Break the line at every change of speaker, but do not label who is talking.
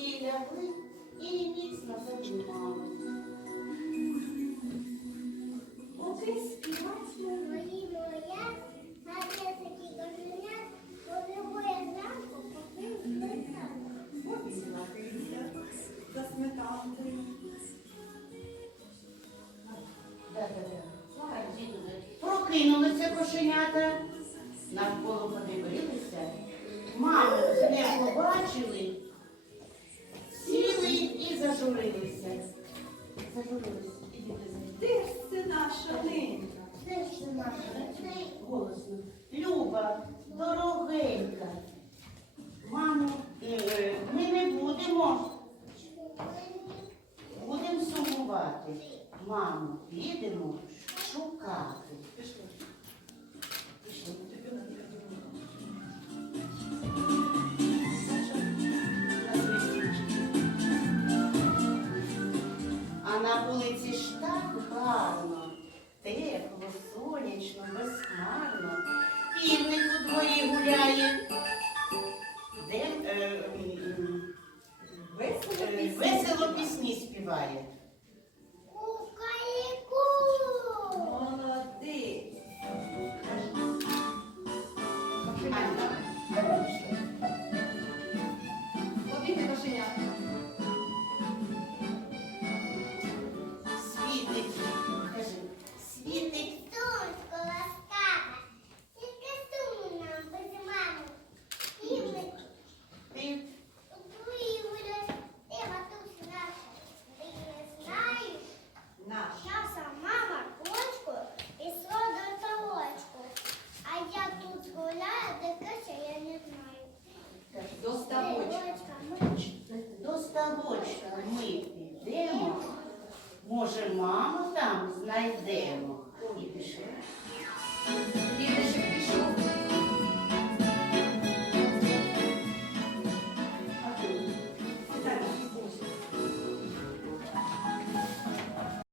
лягли і міцно задрімали.
Поки співать
Мої моя, гадає такі коженят, потребує зранку, поки сметану.
Обізнатися за сметанкою.
Прокинулися кошенята, навколо подивилися, маму не побачили, Дорогенька. Мамо, е, ми не будемо, будемо сумувати. Мамо, підемо шукати.
Пішли.
Пішли. Дворі гуляє. Де е,
Весело
е,
пісні
весело
співає.
пісні співає.
Молодець.
До ставочка ми підемо. Може, маму там знайдемо. І пішли.